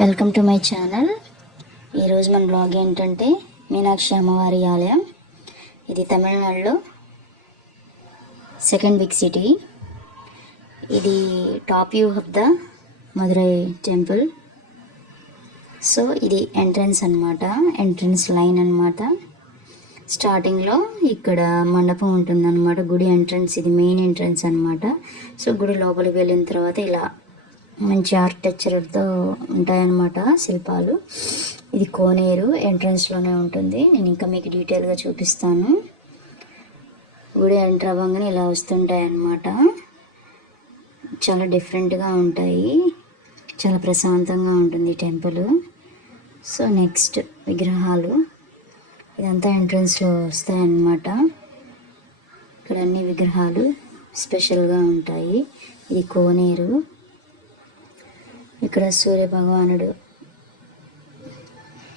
Welcome to my channel. ఈరోజు మన blog ఏంటంటే మీనాక్షి అమ్మవారి ఆలయం. ఇది తమిళనాడులో సెకండ్ బిగ్ సిటీ. ఇది top view of the Madurai temple. So ఇది ఎంట్రన్స్ అన్నమాట ఎంట్రన్స్ లైన్ అన్నమాట. స్టార్టింగ్లో ఇక్కడ మండపం ఉంటుందన్నమాట గుడి ఎంట్రన్స్. ఇది మెయిన్ ఎంట్రన్స్ అనమాట సో గుడి లోపలికి వెళ్ళిన తర్వాత ఇలా మంచి ఆర్కిటెక్చర్తో ఉంటాయన్నమాట శిల్పాలు. ఇది కోనేరు ఎంట్రన్స్లోనే ఉంటుంది. నేను ఇంకా మీకు డీటెయిల్గా చూపిస్తాను. గుడి ఎంటర్ అవ్వగానే ఇలా వస్తుంటాయి అన్నమాట చాలా డిఫరెంట్గా ఉంటాయి. చాలా ప్రశాంతంగా ఉంటుంది టెంపుల్. సో నెక్స్ట్ విగ్రహాలు. ఇదంతా ఎంట్రన్స్లో వస్తాయన్నమాట. ఇక్కడ అన్ని విగ్రహాలు స్పెషల్గా ఉంటాయి. ఇది కోనేరు. ఇక్కడ సూర్య భగవానుడు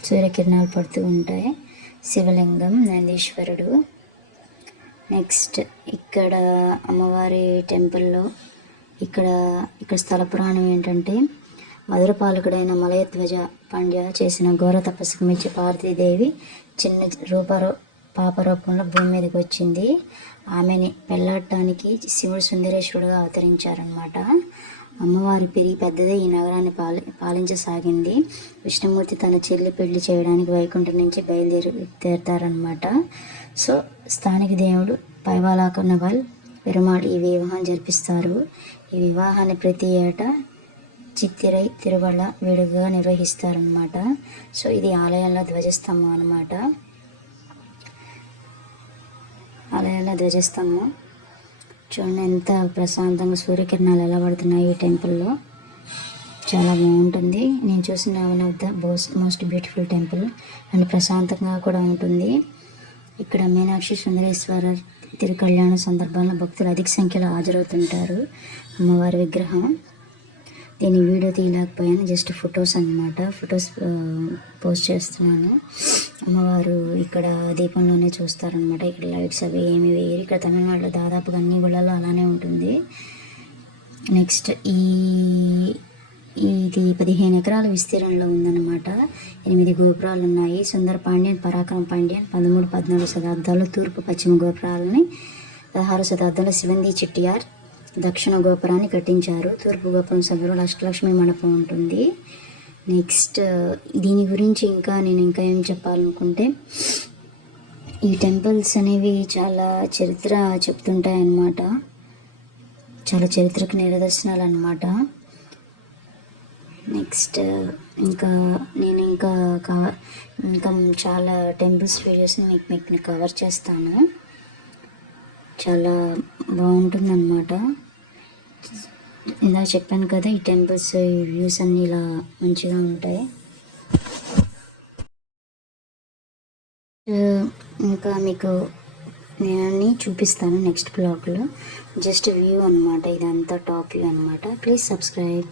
సూర్యకిరణాలు పడుతూ ఉంటాయి. శివలింగం నందీశ్వరుడు. నెక్స్ట్ ఇక్కడ అమ్మవారి టెంపుల్లో ఇక్కడ ఇక్కడ స్థల పురాణం ఏంటంటే మధుర పాలకుడైన మలయధ్వజ పాండ్య చేసిన ఘోర తపస్సుకు మెచ్చి పార్వతీదేవి చిన్న రూపరూ పాప రూపంలో భూమి మీదకి వచ్చింది. ఆమెని పెళ్ళాడటానికి శివుడు సుందరేశ్వరుడుగా అవతరించారనమాట అమ్మవారి పెరిగి పెద్దదే ఈ నగరాన్ని పాలి పాలించసాగింది. విష్ణుమూర్తి తన చెల్లి పెళ్ళి చేయడానికి వైకుంఠం నుంచి బయలుదేరి తీరతారనమాట సో స్థానిక దేవుడు పైవాలాకన్నవల్ పెరుమాళ్ ఈ వివాహం జరిపిస్తారు. ఈ వివాహాన్ని ప్రతి ఏటా చిత్తిరై తిరువళ్ళ వేడుకగా నిర్వహిస్తారనమాట సో ఇది ఆలయంలో ధ్వజస్తంభం అనమాట ఆలయంలో ధ్వజస్తంభం. చూడండి ఎంత ప్రశాంతంగా సూర్యకిరణాలు ఎలా పడుతున్నాయి ఈ టెంపుల్లో చాలా బాగుంటుంది. నేను చూసిన one of the best most beautiful temple and ప్రశాంతంగా కూడా ఉంటుంది. ఇక్కడ మీనాక్షి సుందరేశ్వర తిరుకళ్యాణ సందర్భంలో భక్తులు అధిక సంఖ్యలో హాజరవుతుంటారు. అమ్మవారి విగ్రహం. దీని వీడియో తీయలేకపోయాను జస్ట్ ఫొటోస్ అనమాట ఫొటోస్ పోస్ట్ చేస్తున్నాను. అమ్మవారు ఇక్కడ దీపంలోనే చూస్తారనమాట ఇక్కడ లైట్స్ అవి ఏమి వేయరు. ఇక్కడ తమిళనాడులో దాదాపుగా అన్ని గుళ్ళలో అలానే ఉంటుంది. నెక్స్ట్ ఈ ఇది పదిహేను ఎకరాల విస్తీర్ణంలో ఉందన్నమాట. ఎనిమిది గోపురాలు ఉన్నాయి. సుందర పాండ్యన్ పరాక్రమ పాండ్యన్ పదమూడు పద్నాలుగు శతాబ్దాలు తూర్పు పశ్చిమ గోపురాలని పదహారు శతాబ్దంలో శివంది చిట్టియార్ దక్షిణ గోపురాన్ని కట్టించారు. తూర్పు గోపురం సభలో అష్టలక్ష్మి మండపం ఉంటుంది. నెక్స్ట్ దీని గురించి ఇంకా నేను ఇంకా ఏం చెప్పాలనుకుంటే ఈ టెంపుల్స్ అనేవి చాలా చరిత్ర చెప్తుంటాయి అన్నమాట చాలా చరిత్రకు నిదర్శనాలు అన్నమాట. నెక్స్ట్ ఇంకా నేను ఇంకా కవర్ ఇంకా చాలా టెంపుల్స్ వీడియోస్ని మీకు మీకు కవర్ చేస్తాను. చాలా బాగుంటుందన్నమాట. ఇలా చెప్పాను కదా ఈ టెంపుల్స్ వ్యూస్ అన్నీ ఇలా మంచిగా ఉంటాయి. ఇంకా మీకు నేను చూపిస్తాను నెక్స్ట్ బ్లాగ్లో. జస్ట్ వ్యూ అనమాట ఇదంతా టాప్ వ్యూ అనమాట ప్లీజ్ సబ్స్క్రైబ్.